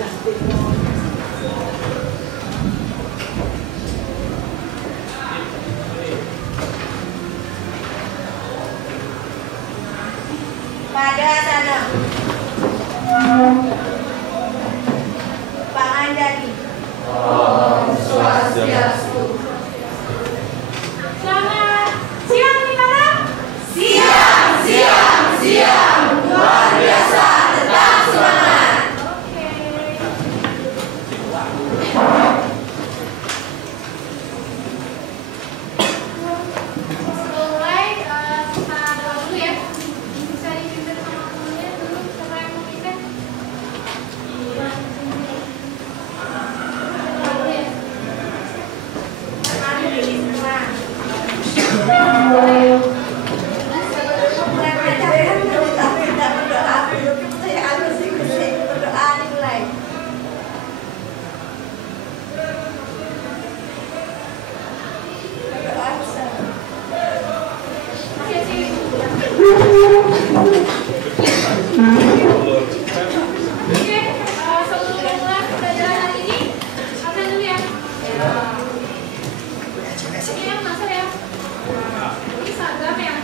Pada sana Pangandaran. Om Swastiastu. Selamat siang Nikolak. Siang. Luar biasa, tetap semangat. Oke. Mulai kita doa dulu ya. Bisa dipimpin sama temennya dulu. Siapa yang mau pimpin? Doa dulu ya. Oke, sebelum mulai pelajaran hari ini, absen dulu ya. Ini yang masuk ya. Ini seragam ya.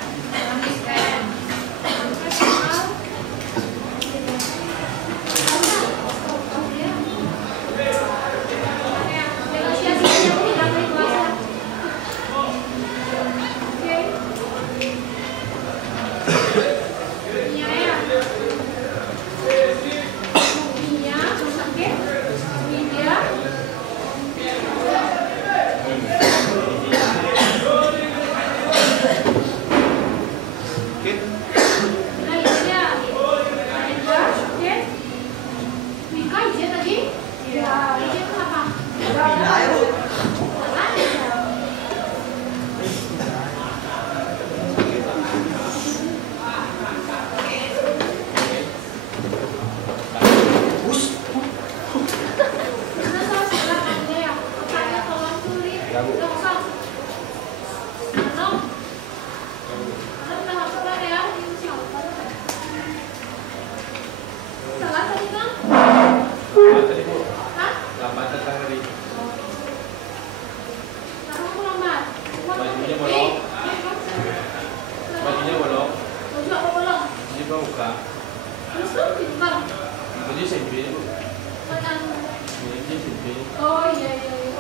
Oh iya.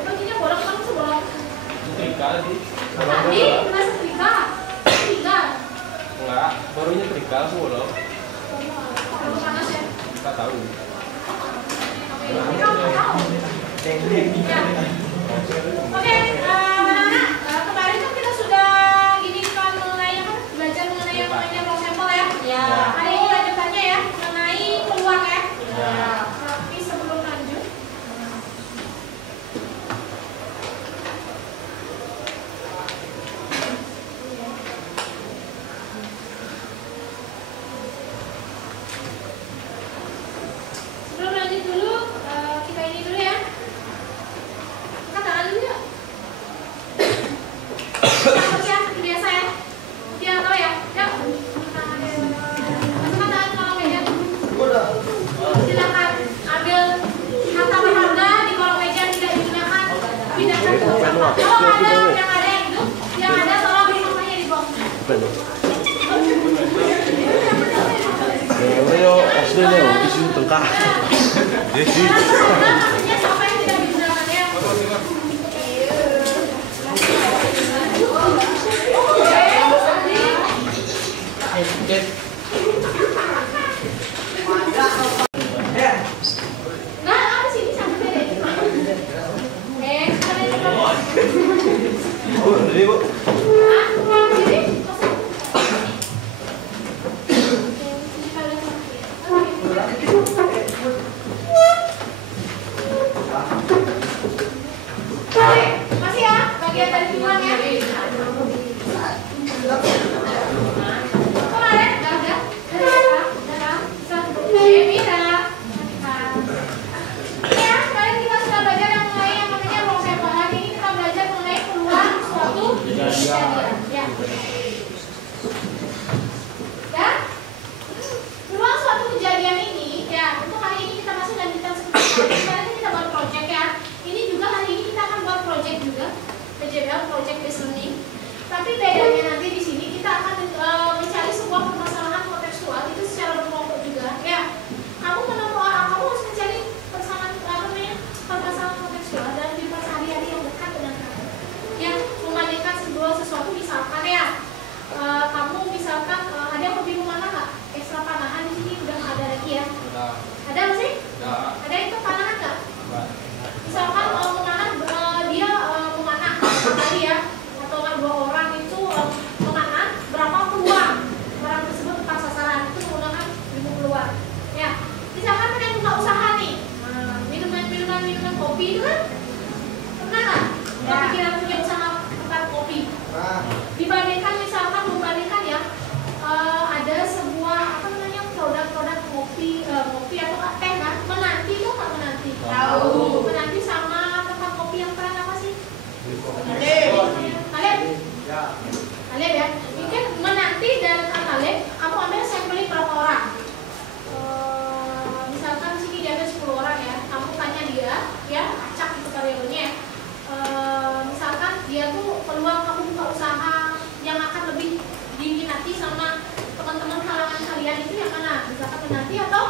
Bajunya bolong, kamu sebolong. Setrika sih. Tadi kena setrika. Enggak, barunya setrika sebolong. Kalau panas ya. Enggak tahu. Kamu tahu. Ya. Oke, anak-anak, kemarin kan kita sudah gini kan mengenai apa? Belajar mengenai yang namanya long sampel ya. Ya. Hari ini lanjutannya ya mengenai peluang ya. Ya. Tapi sebelum lanjut, dulu kita ini dulu ya. Kita tangan dulu ya. Kita ya, seperti biasa ya. Dia tahu ya. Yuk. Masukkan tangan ke kolong meja. Silakan ambil kata berharga di kolong meja, tidak digunakan. Pindahkan ke tempat. Kalau ada yang hidup, yang ada tolong sampahnya dibuang. Leo aslinya di sini tengkah. Maksudnya siapa yang tidak digunakan ya? Nah, apa sih ini sampai deh? Kalian coba. Sini. Masih ya, bagian dari tulang ya. Kemarin udah ada. Ya, kemarin kita sudah belajar yang mengenai yang namanya long sampel. Hari ini kita belajar mengenai peluang suatu kejadian. Ya. Dan peluang suatu kejadian ini, ya, untuk hari ini kita masih lanjutkan seperti Sekarang kita buat project ya. Ini juga hari ini kita akan buat project juga, PJBL, project based learning. Tapi bedanya nanti di sini kita akan mencari sebuah permasalahan kontekstual itu secara berkelompok juga. Ya, kamu harus mencari permasalahan kontekstual dalam kehidupan sehari-hari yang dekat dengan kamu. Yang membandingkan sesuatu misalkan ya, kamu misalkan ada yang hobi memanah nggak? Ekstra panahan di sini udah ada lagi ya. Ada nggak sih? Ada yang panahan nggak? Misalkan memanah dia memanah tadi ya, atau dua orang itu memanah berapa peluang orang tersebut tepat sasaran itu menggunakan 1000 peluang. Ya, misalkan kalian buka usaha nih, minuman kopi itu kan pernah nggak? Kepikiran punya usaha tempat kopi. Dibandingkan ya, ada sebuah produk kopi atau teh kan, menanti itu kan menanti. Tahu. Menanti sama tempat kopi yang keren apa sih? Kalian ya. Mungkin menanti dan kalian, kamu ambil sampling berapa orang? Misalkan sini dia ada 10 orang ya, kamu tanya dia, ya acak itu karyawannya. Misalkan dia tuh peluang kamu buka usaha yang akan lebih diminati sama teman-teman kalangan kalian itu yang mana? Misalkan menanti atau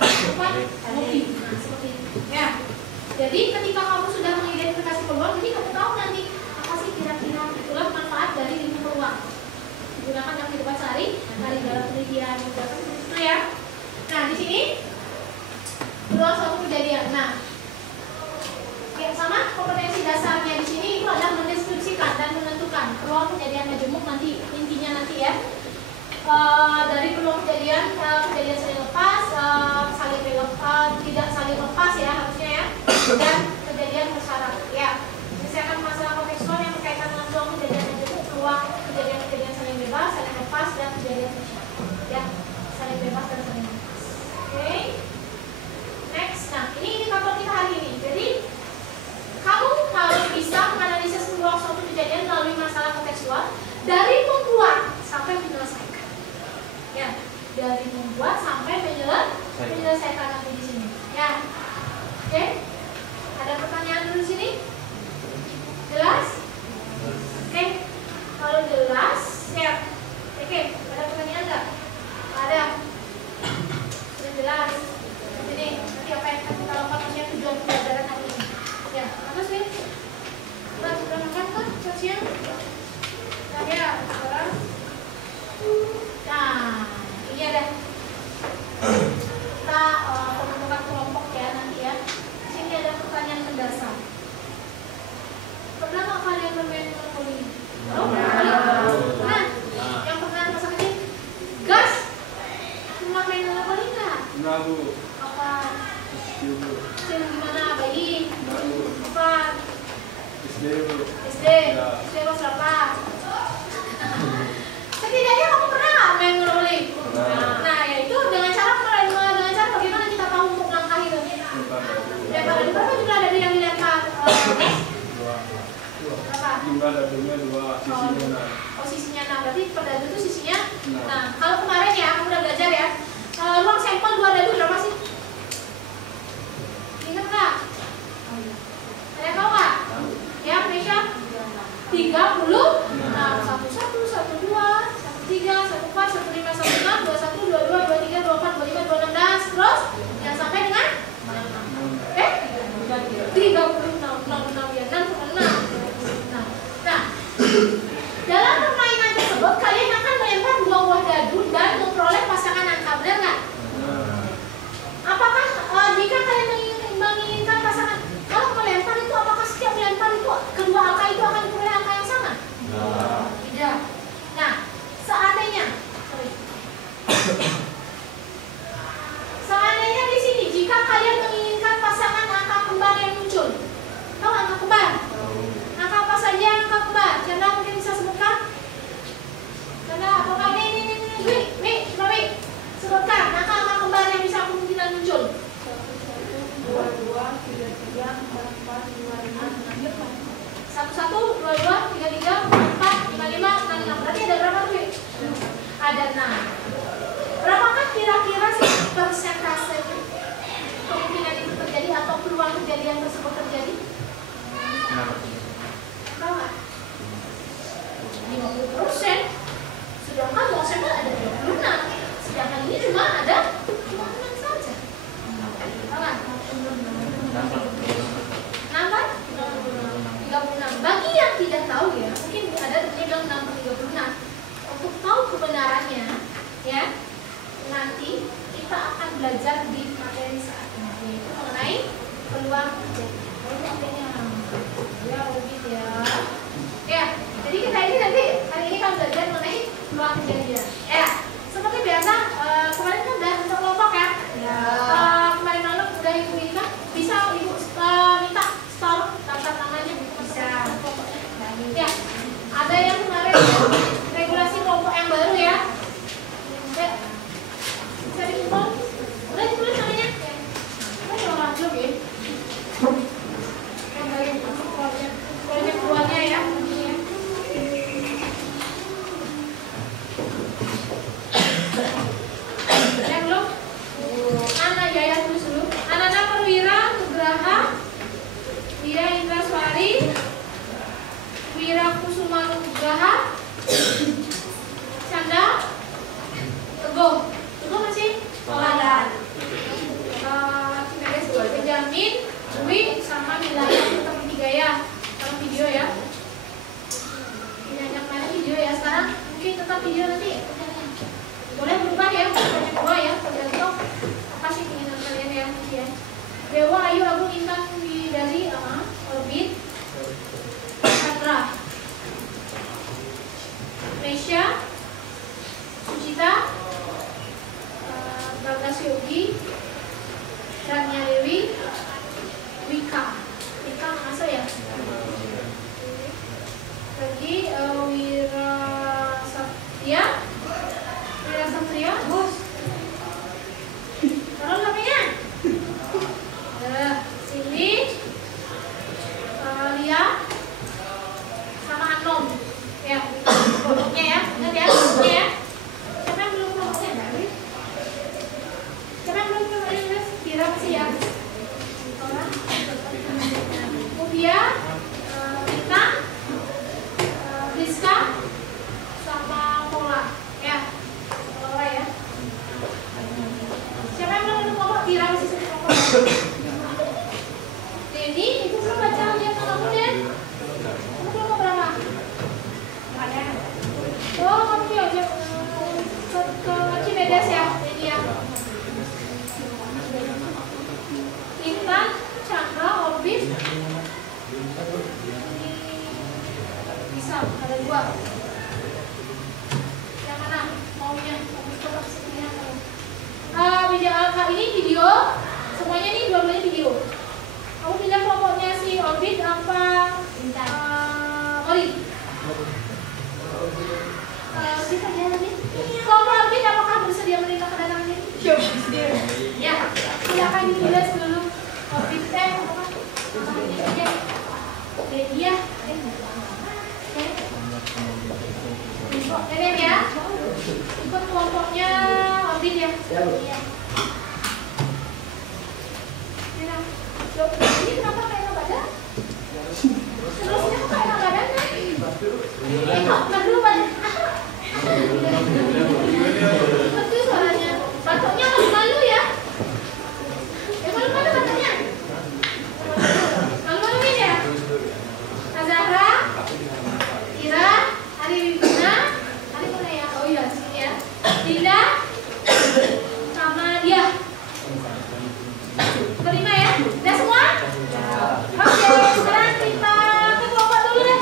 kopi. Nah, seperti itu. Ya. Jadi ketika kamu sudah mengidentifikasi peluang, jadi kamu tahu nanti apa sih kira-kira itulah manfaat dari 5 peluang. Digunakan dalam kehidupan sehari-hari dalam penelitian itu ya. Nah, di sini peluang suatu kejadian. Nah, ya, sama kompetensi dasarnya di sini itu adalah mendeskripsikan dan menentukan peluang kejadian majemuk nanti intinya nanti ya. Dari peluang kejadian saling lepas, saling tidak saling lepas ya harusnya ya, dan kejadian bersyarat ya. Misalkan masalah kontekstual yang berkaitan dengan peluang kejadian majemuk, peluang kejadian saling bebas, saling lepas, dan kejadian bersyarat ya, saling bebas dan saling lepas. Oke. Next, nah ini indikator kita hari ini. Jadi kamu harus bisa menganalisis peluang suatu kejadian melalui masalah kontekstual dari membuat sampai menyelesaikan. Ya, dari membuat sampai menyelesaikan nanti di sini. Ya, oke. Ada pertanyaan dulu di sini? Jelas? Oke. Kalau jelas, siap. Oke. Ada pertanyaan nggak? Ada. Sudah jelas. Jadi nanti apa yang kita lakukan maksudnya tujuan pembelajaran hari ini. Ya, apa sih? Sudah makan kan siang? Ya, sekarang. Nah, ini ada kita pembentukan kelompok ya nanti ya. Di sini ada pertanyaan mendasar. Pernah nggak kalian bermain monopoli? Nah, yang pernah masa kecil, gas, pernah main monopoli nggak? Pernah Bu. Apa? Kecil gimana? Bayi? Apa? SD Bu. SD kelas berapa? Setidaknya kamu pernah nggak main monopoli? Nah, ya itu dengan cara bagaimana kita tahu untuk langkah itu? Ya kalau di berapa juga ada yang dilempar? Berapa? Jumlah dadanya 2, sisinya 6. Oh, sisinya 6, berarti per dadu itu sisinya. Nah, kalau kemarin ya kamu udah belajar ya, ruang sampel 2 dadu berapa sih? Ingat nggak? Ada tahu nggak? Ya, Mesya? 30. Nah, 11, 12, 13, 14, 15, 16, 21, 22, 23, 24, 25, 26, terus yang sampai dengan 36 ya, 6. Nah, dalam permainan tersebut kalian akan melempar 2 buah dadu dan memperoleh pasangan angka, benar nggak? Apakah jika kalian menginginkan pasangan, kalau melempar itu apakah setiap melempar itu kedua angka itu akan memperoleh angka yang sama? Tidak. Nah, seandainya di sini jika kalian menginginkan pasangan angka kembar yang muncul, tahu angka kembar? Angka apa saja angka kembar? Chandra mungkin bisa sebutkan? Chandra atau ini Wi, sebutkan angka kembar yang bisa kemungkinan muncul. 1, 2, 3, 4, 5, 6, 11, 2, 2, 3, 4, 5, 6. Berarti ada berapa tuh? Ada 6. Berapakah kira-kira sih persentase kemungkinan itu terjadi atau cuma ada cuma 6 saja. Kawan? Nampak? 36. Bagi yang tidak tahu ya, mungkin ada yang bilang 36. Untuk tahu kebenarannya, ya, nanti kita akan belajar di materi saat ini, yaitu mengenai peluang kejadian. Ya, orbit ya. Ya, jadi kita ini nanti hari ini akan belajar mengenai peluang kejadian. Ya, seperti biasa kemarin kan udah untuk kelompok ya. Ya. Kemarin malam udah ibu minta, bisa ibu minta store daftar namanya Bisa. kelompoknya. Ya, ada yang kemarin ya, regulasi kelompok yang baru ya. Ya, bisa dikumpul. Udah ditulis namanya. Ya. Kita orang belum ya. Yang baru masuk proyek keluarnya ya. Yang belum? Ana Yaya tulis dulu. Anana Perwira Nugraha, Wira Indraswari, Wira Kusuma Nugraha, Canda, Teguh. Teguh masih? Komandan. Benjamin, Dwi, sama Milaya tetap bertiga ya. Dalam video ya. Ini ajak main video ya. Sekarang mungkin tetap video nanti. Boleh berubah ya, banyak dua ya, tergantung apa sih keinginan kalian ya. Ya. Dewa Ayu Agung Intan dari Orbit, Chandra, Mesya, Sucita, Bagas Yogi, Rania Dewi, Wika masuk ya. Lagi Wira Satria, Bos. Taruh namanya. Cindy, Lia, sama Anom. Ya, kelompoknya ya. Ingat ya, kelompoknya ya. Siapa yang belum kelompoknya? Siapa yang belum kelompoknya? Kira masih ya. Mubia, Rita, Rizka, sama Mola. Ya, Mola ya. Siapa yang belum kelompok? Kira masih satu kelompok. Denny, itu belum baca lihat kamu Den. Kamu kelompok berapa? Ada. Oh, kamu ya ke Cimedes ya, Denny ya. Intan, Chandra, Orbit, bisa ada 2. Yang mana maunya? Kali ini video, semuanya nih dua-duanya video. Kamu pilih kelompoknya si Orbit apa? Orbit. Kita aja nanti. Kelompok Orbit apakah bersedia menerima kedatangan ini? Ya, silakan ditulis dulu. Orbit apa? Namanya aja. Dia. Ini ya. Ikut kelompoknya Orbit ya. Iya. Ini kenapa kayak nggak badan? Terusnya kok kayak nggak badan kan? Kok dulu badan? Betul suaranya. Batuknya malu ya? Malu-malu batuknya? Malu-maluin ya? Azahra, Ira, Ari Wibuna, Ari mana ya? Oh iya, sini ya. Dinda, sama dia. Terima ya? Udah semua? Oke, sekarang kita ke kelompok dulu deh.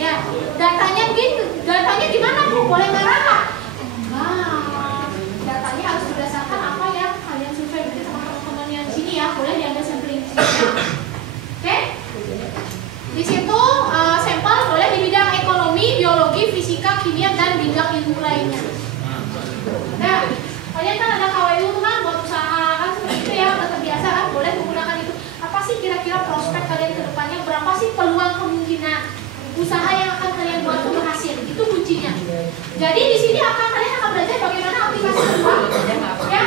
Ya, datanya begitu. Datanya di mana Bu? Boleh merah nggak? Enggak. Datanya harus berdasarkan apa yang kalian survei berarti sama teman-teman yang sini ya. Boleh diambil sampling di sini. Oke? Di situ sampel boleh di bidang ekonomi, biologi, fisika, kimia, dan bidang ilmu lainnya. Nah, kalian kan ada KWU tuh kan buat usaha kan seperti itu ya, udah terbiasa kan, boleh menggunakan itu. Apa sih kira-kira prospek kalian ke depannya? Berapa sih peluang kemungkinan usaha yang akan kalian buat itu berhasil? Itu kuncinya. Jadi di sini kalian akan belajar bagaimana aplikasi uang ya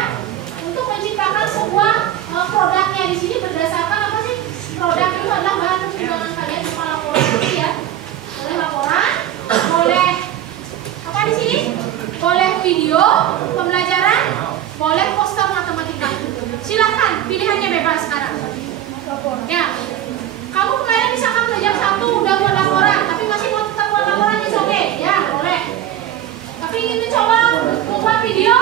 untuk menciptakan sebuah produknya. Di sini berdasarkan apa sih? Produk itu adalah bahan pertimbangan kalian berupa laporan ya. Boleh laporan, boleh apa di sini? Boleh video pembelajaran, boleh poster matematika. Silakan, pilihannya bebas sekarang. Ya, kamu kemarin misalkan belajar 1 udah buat laporan, tapi masih mau tetap buat laporan is oke, ya boleh. Tapi ingin mencoba membuat video,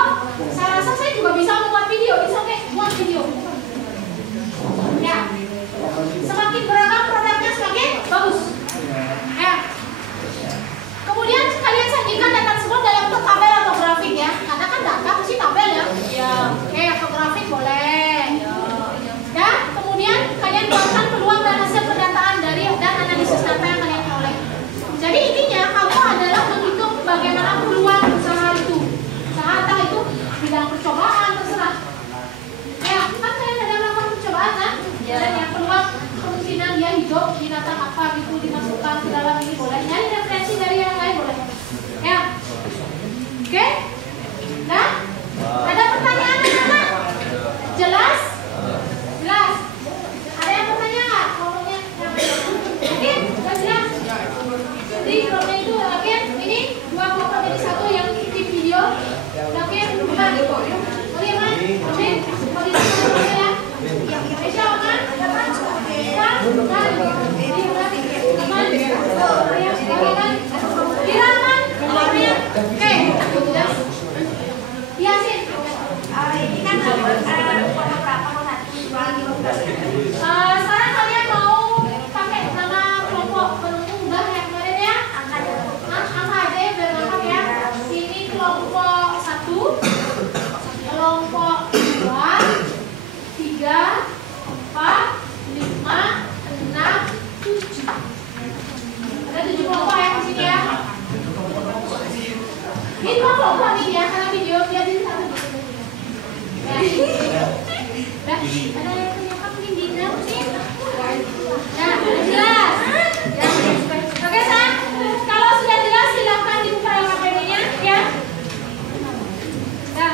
saya rasa saya juga bisa membuat video, is oke, buat video. Ya, semakin beragam produknya semakin bagus. Ya. Kemudian kalian sajikan data tersebut dalam bentuk tabel atau grafik ya, karena kan data pasti tabel ya. Iya. Oke, atau grafik boleh. Ya. Kemudian kalian buatkan peluang dan hasil pendataan dari dan analisis data yang kalian peroleh. Jadi intinya kamu adalah menghitung bagaimana peluang usaha itu. Usaha entah itu bidang percobaan terserah. Ya, kan kalian ada melakukan percobaan kan? Ya. Dan yang peluang kemungkinan dia hidup binatang apa gitu dimasukkan ke dalam ini boleh. Nyari referensi dari yang lain boleh. Ya. Oke? Nah, ada pertanyaan anak-anak? Jelas? Jelas? Ada yang bertanya nggak? Ngomongnya mungkin nggak jelas? Jadi grupnya itu oke? Ini 2 kelompok jadi 1 yang tip video. Oke? Bukan? Oke, Man? Oke? Oke, ya? Aisyah, Oman? Bukan? Bukan? Oke, Yasin. Ini kan sekarang kalian mau pakai nama kelompok penentu udah yang kemarin ya? Angka aja ya biar gampang ya. Ini kelompok 1, kelompok 2, 3, 4, 5, 6, 7. Ada 7 kelompok ya di sini ya. Ini 2 kelompok nih ya, karena video biar jadi 1 gitu. Ya. Ada yang punya mungkin Dina mungkin. Nah, udah jelas. Ya. Oke, sayang. Kalau sudah jelas silakan dibuka LKPD-nya ya. Nah.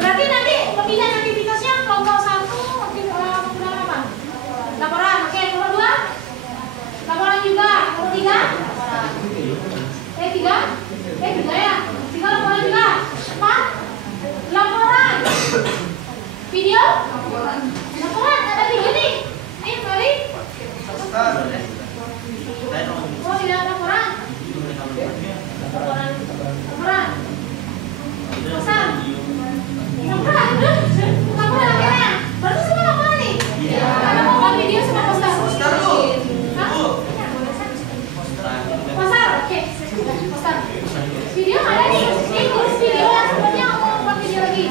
Berarti nanti pemilihan aktivitasnya kelompok 1 menggunakan apa? Laporan. Oke, kelompok 2. Laporan juga. Kelompok 3. 3 ya. 3 laporan juga. 4 laporan. Video? Laporan, ada video nih. Ayo, balik. Oh, tidak laporan. Laporan. Pesan. Laporan. Laporan akhirnya. Berarti semua laporan nih? Iya. Ada mau video sama poster? Poster tuh. Hah? Poster, oke. Poster. Video ada nih. Ini kursus video yang sebelumnya mau buat video lagi.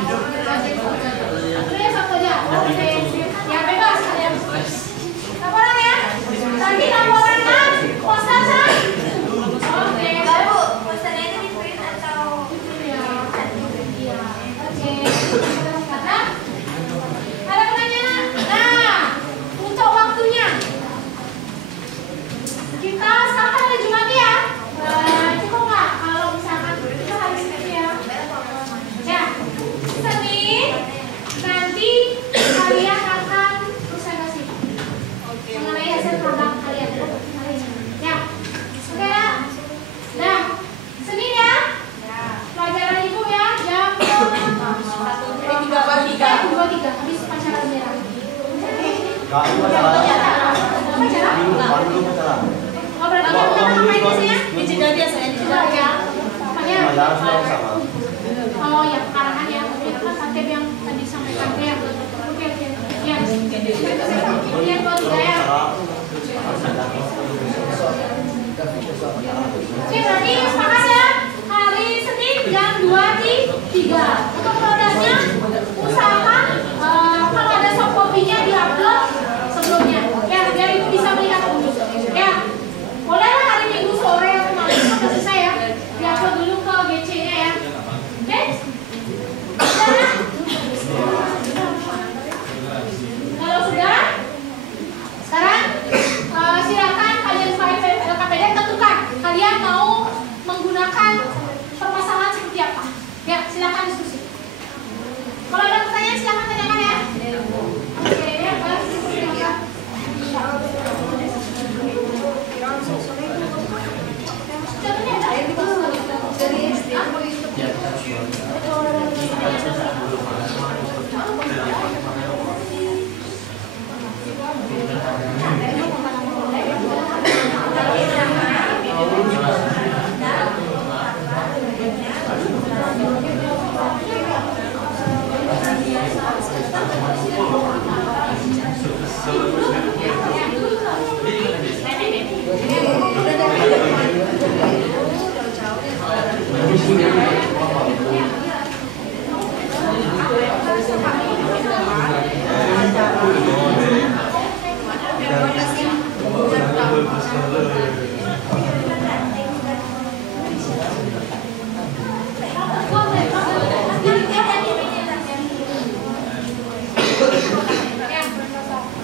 Oke, ya bebas kalian. Laporan ya. Tadi laporan kan, poster kan? Oke. Baru posternya ini di print atau Iya. Oke. Karena ada pertanyaan. Nah, untuk waktunya kita sekarang kan ada Jumat ya. Cukup nggak kalau misalkan kita hari Senin ya? Ya, Senin nanti kalian akan presentasi mengenai hasil produk kalian ya. Oke ya. Nah, Senin ya. Pelajaran ibu ya jam 3 habis upacara bendera. Oh, berarti kamu ngapain biasanya? digital biasanya Digital ya. Apanya? Oh ya, arahan ya. Apa target yang tadi sampaikan ya? Oke. Ya. Kemudian buat saya. Ya, untuk produknya usahakan kalau ada soft copy-nya diupload sebelumnya. Ya, biar ibu bisa melihat dulu. Ya, bolehlah hari Minggu sore atau malam sampai selesai ya. Diupload dulu ke GC-nya ya. Oke? Sudah? Kalau sudah, sekarang silakan kalian KPD tentukan kalian mau menggunakan permasalahan seperti apa. Ya, silakan diskusi. Kalau ada pertanyaan silakan tanyakan ya. Oke, ya, silakan. Contohnya ada ya, dari SD.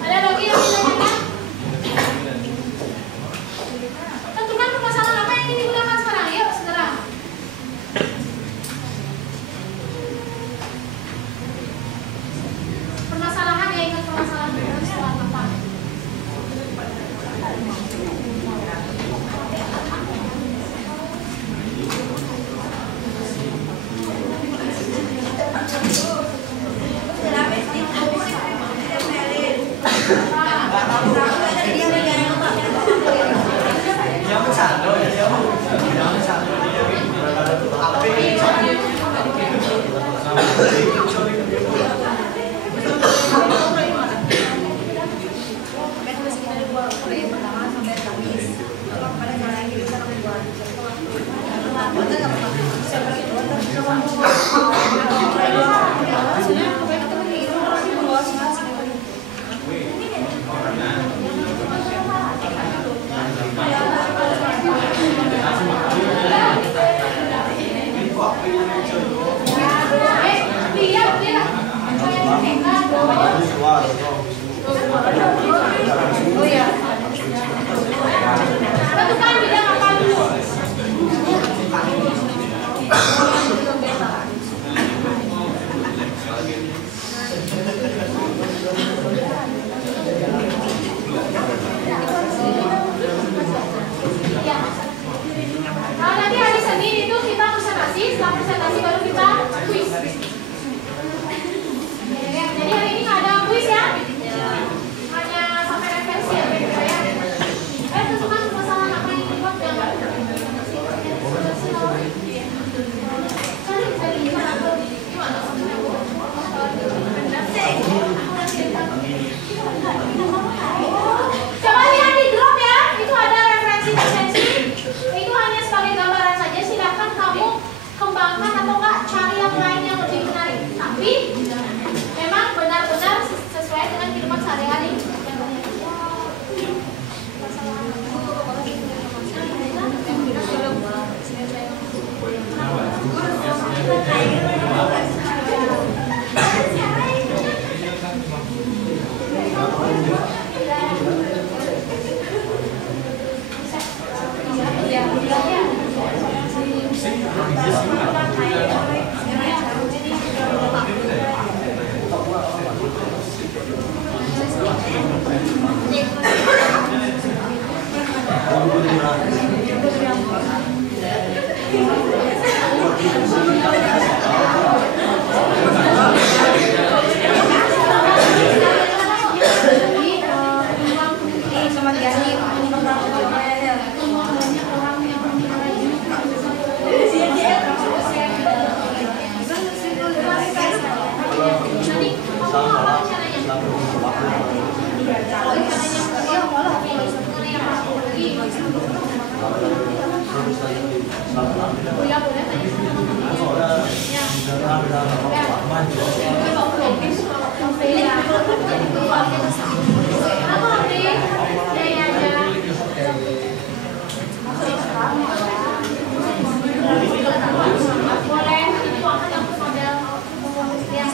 Ada lagi yang ditanyakan? Tentukan permasalahan apa yang ingin digunakan sekarang. Yuk, segera. Permasalahan ya, ingat permasalahan apa? Tentukan bidang apa dulu? Ya. Nah, nanti hari Senin itu kita presentasi, setelah presentasi baru kita kuis. Ya, jadi hari ini nggak ada kuis ya? Hanya sampai referensi ya, kira-kira ya. Tentukan permasalahan apa yang dibuat yang coba lihat di drop ya, itu ada referensi. Itu hanya sebagai gambaran saja, silakan kamu kembangkan atau enggak cari yang lain yang lebih menarik. Tapi memang benar-benar sesuai dengan kehidupan sehari-hari. Kuya boleh tanya sama mama. Ya. Apa Ri? Ya ya ya. Boleh dituangkan yang model yang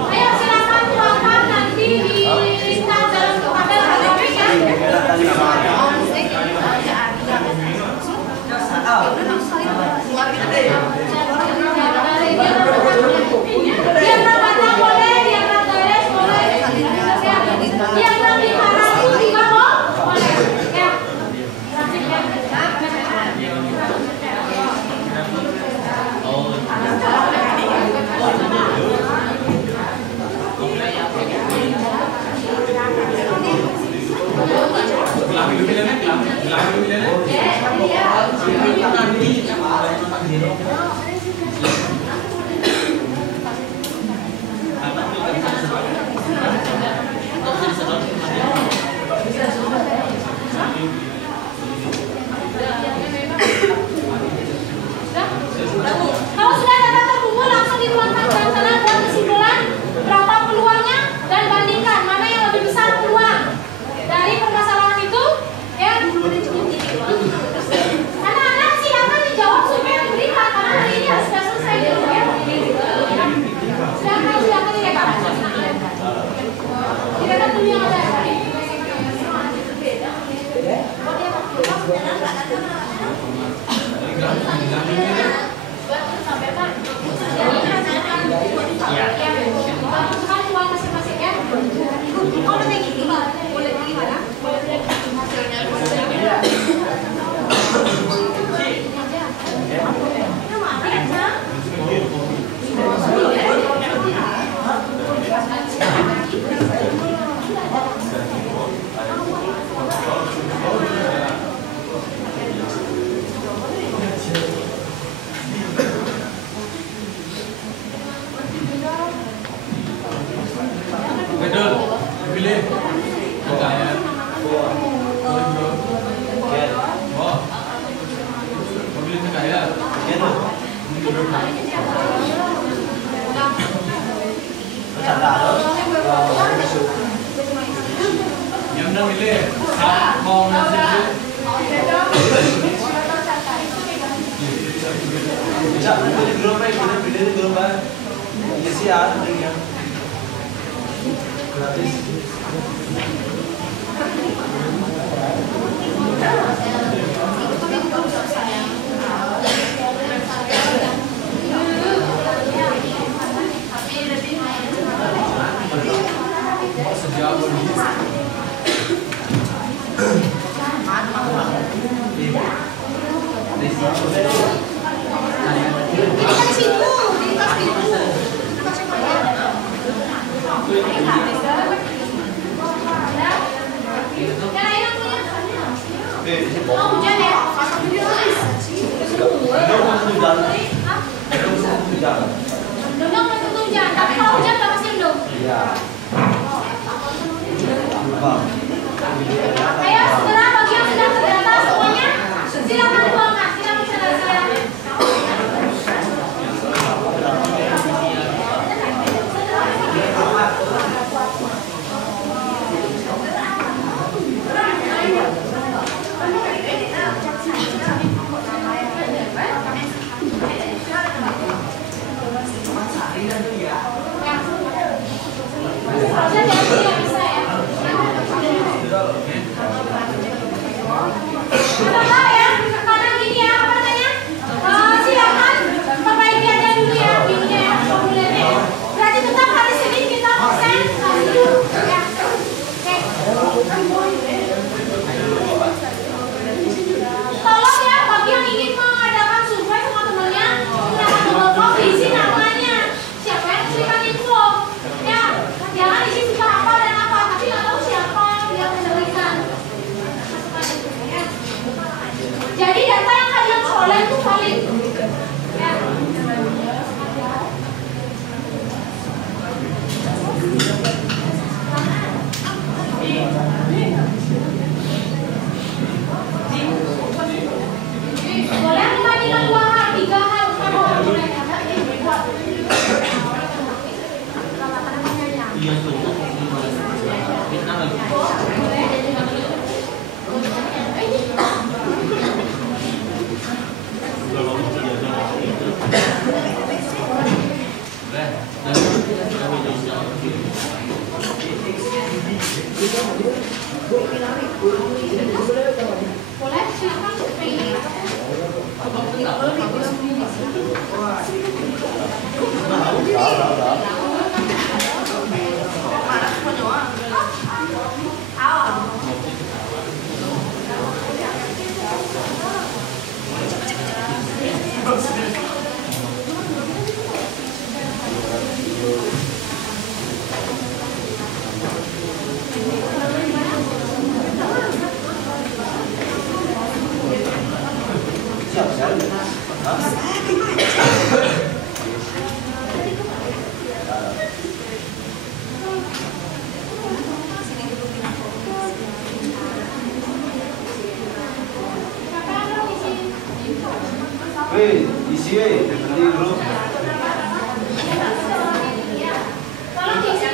Ayo silakan tuangkan nanti di listah dalam tabel HTP ya. Diagram boleh, diagram garis boleh, diagram lingkaran pun juga boleh. Ya. Kalau sudah data terkumpul langsung dituangkan ke sana dan kesimpulan berapa peluangnya dan bandingkan mana yang lebih besar peluang dari permasalahan itu ya. Anak-anak silakan dijawab supaya diberikan karena hari ini harus sudah selesai dulu ya. Silakan ya Pak. Silakan dulu yang ada. Kan uang masing-masing ya. Boleh tinggi mana? Boleh tinggi mana? Boleh tinggi hasilnya. Betul, pilih. Makanya. Oh. Mobil kaya. Yang dah pilih. Mau nasi. Bisa pilih dulu Pak, pilih dulu Pak. Ini sih ya, gratis. Sejauh ini. Oh, hujan ya? Dendong masih hujan, tapi kalau hujan nggak pasti dendong. Iya. Ayo segera bagi yang sudah terdata semuanya, silakan tuangkan, silakan selesai. Boleh, silakan. Weh, isi weh, nanti dulu. Kalau diisi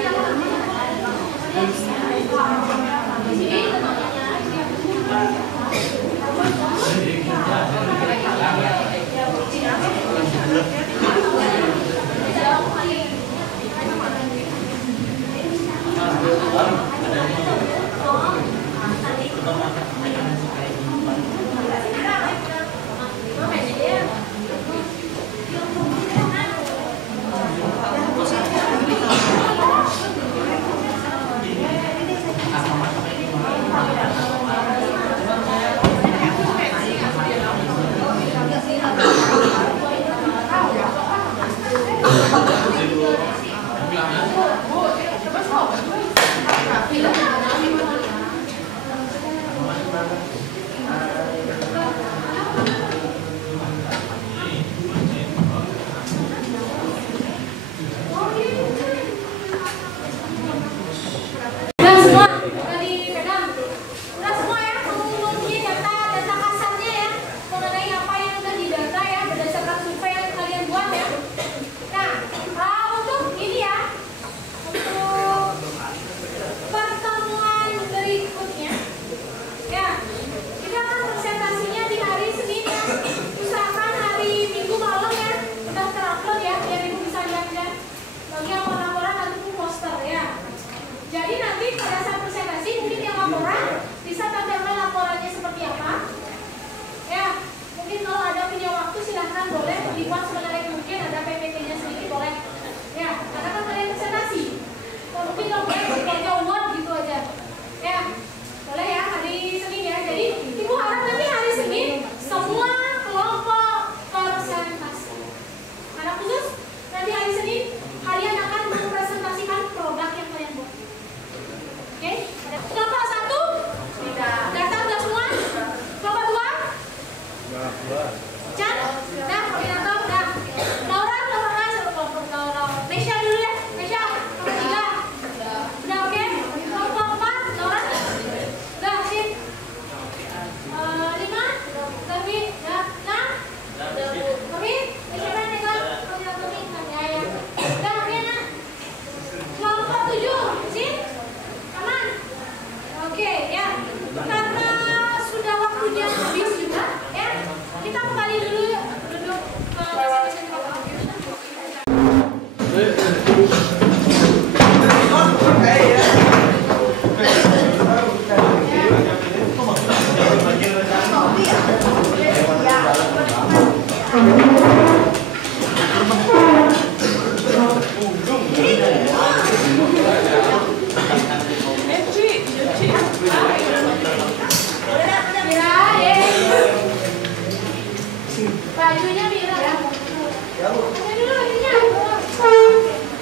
Bajunya Mira. Ini dulu bajunya.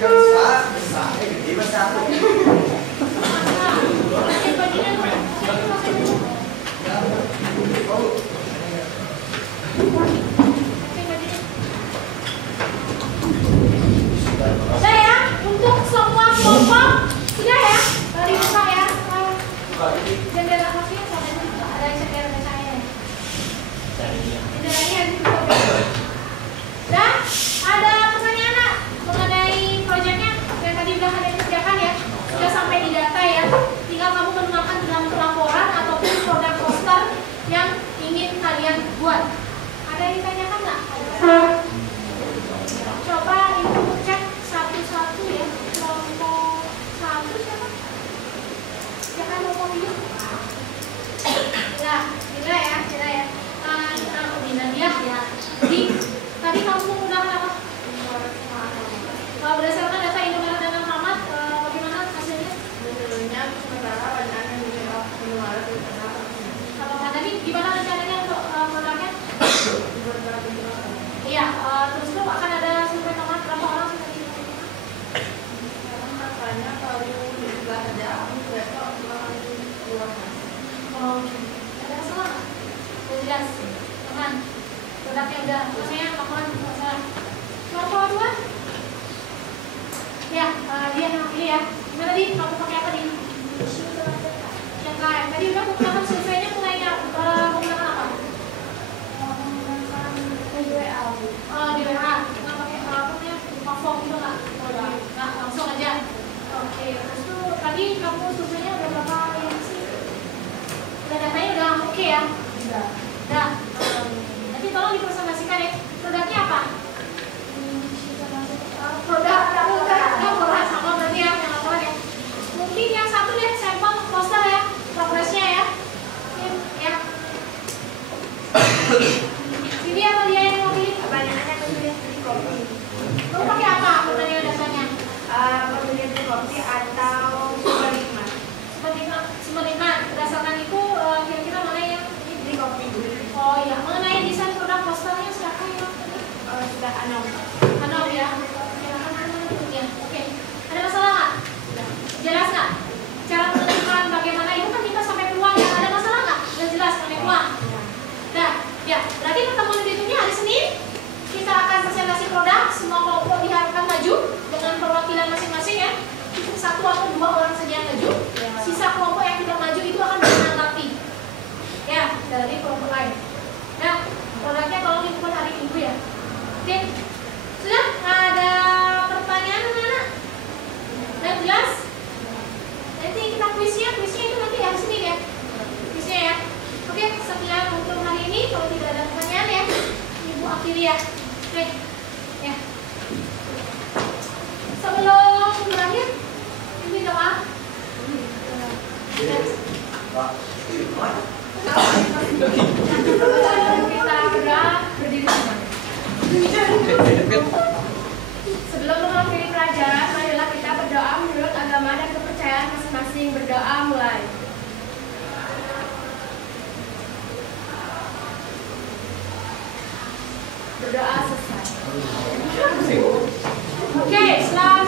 Kan Berdasarkan data Indomaret dan Alfamart, bagaimana hasilnya? Menurunnya sementara pada anak Indomaret Kalau tadi gimana rencananya untuk produknya? Iya, terus itu akan ada survei nomor berapa orang sih tadi? makanya kalau juga ada besok keluar. Oh, ada masalah nggak? Udah jelas, aman. Produknya udah, maksudnya laporan masalah. Nomor 2? Ya, dia yang pilih ya. Gimana tadi? Kamu pakai apa nih? Yang kayak tadi udah menggunakan surveinya mulai menggunakan apa? Di WA, nggak pakai apa namanya? Form gitu nggak? Nggak, langsung aja. Oke, terus tuh tadi kamu surveinya udah berapa yang sih? Udah datanya udah oke ya? Udah. Nanti tolong dipresentasikan ya. Produknya apa? Produk sama berarti ya yang laporan ya. Mungkin yang satu deh sampel poster ya, progresnya ya. Ya. Ini apa dia yang mau pilih? Kebanyakan pembelian beli kopi. Kamu pakai apa pertanyaan dasarnya? Pembelian beli kopi atau Semenikmat. Berdasarkan itu kira-kira mana yang beli kopi. oh iya, mengenai desain produk posternya siapa yang Sudah anom. Anom ya. Oke. Ada masalah nggak? Jelas nggak? Cara menentukan bagaimana itu kan kita sampai peluang ya. Ada masalah nggak? Sudah jelas sampai peluang. Nah, ya. Berarti pertemuan berikutnya hari Senin kita akan presentasi produk. Semua kelompok diharapkan maju dengan perwakilan masing-masing ya. Satu atau dua orang saja yang maju. Sisa kelompok yang tidak maju itu akan menanggapi. Ya, dari kelompok lain. Nah, produknya tolong dibuat hari Minggu ya. Oke. Sudah? Ada pertanyaan mana? Udah jelas? Nanti kita kuisnya itu nanti hari Senin ya. Kuisnya ya. Oke, sekian untuk hari ini. Kalau tidak ada pertanyaan ya, Ibu akhiri ya. Oke. Ya. Sebelum berakhir, ini doa. Kita berdoa berdiri. Sebelum mengakhiri pelajaran, marilah kita berdoa menurut agama dan kepercayaan masing-masing. Berdoa mulai. Berdoa selesai. Oke, selamat